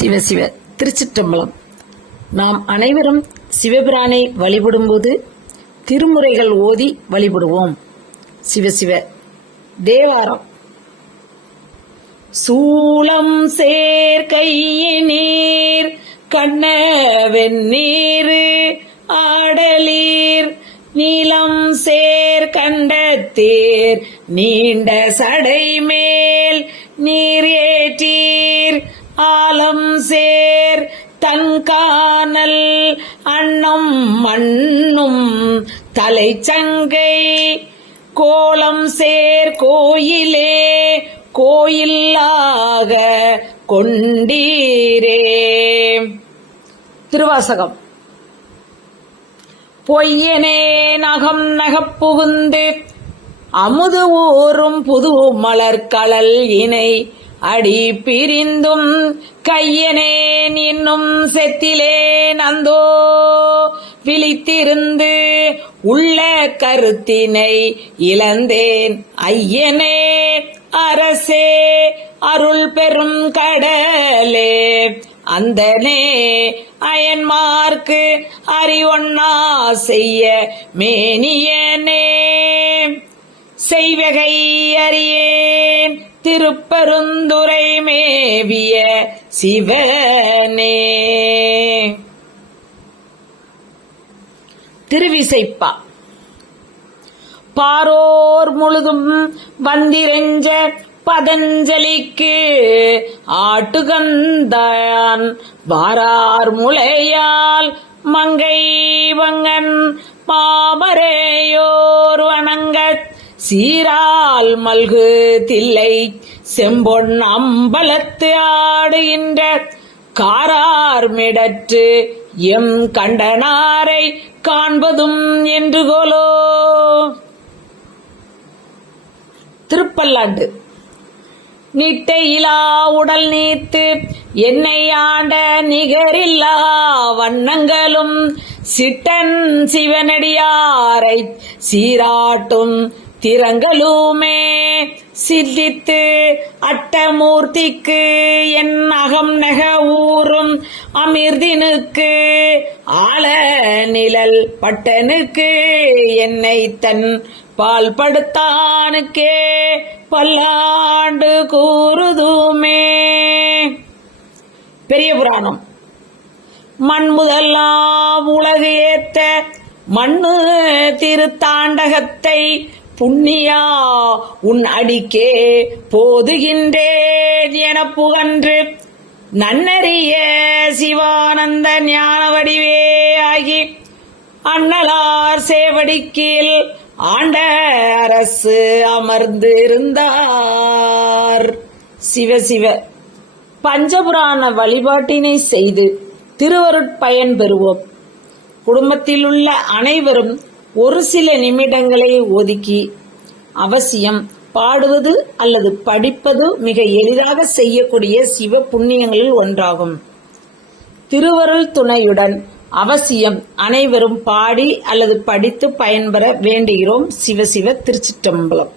சிவ சிவ திருச்சிற்றம்பலம். நாம் அனைவரும் சிவபிரானை வழிபடும்போது திருமுறைகள் ஓதி வழிபடுவோம். சிவ சிவ தேவாரம். சூளம் சேர்க்கையினீர் கண்ண வெந்நீர் ஆடலீர் நீளம் சேர் கண்டத்தேர் நீண்ட சடை மேல் நீர் ஏற்றீர் ஆலம் காணல் அன்னம் மண்ணும் தலைச்சங்கை கோலம் சேர் கோயிலே கோயிலாக கொண்டீரே. திருவாசகம். பொய்யனே நகம் நகப்புகுந்து அமுது ஊறும் புது மலர்கடல் இணை அடி பிரிந்தும் கையனேன் இன்னும் செத்திலேன் அந்தோ விழித்திருந்து உள்ள கருத்தினை இழந்தேன். ஐயனே அரசே அருள் பெரும் கடலே. அந்தனே அயன்மார்க்கு அறிவொன்னா செய்ய மேனியனே. செய்வகை அறிய திருப்பருந்துரை மேவிய சிவனே. திருவிசைப்பா. பாரோர் முழுதும் வந்திரஞ்ச பதஞ்சலிக்கு ஆட்டுகந்தான் வாரார் முளையால் மங்கை வங்கன் மாமரேயோர் சீரால் மல்கு தில்லை செம்பொன் அம்பலத்து ஆடுகின்ற காரார் மிடற்று எம் கண்டனாரை காண்பதும் என்று கோலோ திருப்பல்லாண்டு நிட்டையிலா உடல் நீத்து என்னை ஆண்ட நிகரில்லா வண்ணங்களும் சிட்டன் சிவனடியாரை சீராட்டும் திறங்களுமே சித்தித்து அட்டமூர்த்திக்கு என் அகம் நெக ஊறும் அமிர்தினுக்கு ஆல நிழல் பட்டனுக்கு என்னை தன் பால் படுத்தானுக்கே பல்லாண்டு கூறுதுமே. பெரிய புராணம். மண் முதலாம் உலகு ஏத்த மண்ணு திருத்தாண்டகத்தை புண்ணியா உன் அடிக்கே போதுகின்றேன் என புகன்று நன்னறிய சிவானந்த ஞான வடிவே ஆகி அண்ணலார் சேவடிக்கீழ் ஆண்ட அரசு அமர்ந்திருந்தார். சிவ சிவ. பஞ்சபுராண வழிபாட்டினை செய்து திருவருட்பயன் பெறுவோம். குடும்பத்தில் உள்ள அனைவரும் ஒரு சில நிமிடங்களை ஒதுக்கி அவசியம் பாடுவது அல்லது படிப்பது மிக எளிதாக செய்யக்கூடிய சிவ புண்ணியங்களில் ஒன்றாகும். திருவருள் துணையுடன் அவசியம் அனைவரும் பாடி அல்லது படித்து பயன்பெற வேண்டுகிறோம். சிவ சிவ திருச்சிற்றம்பலம்.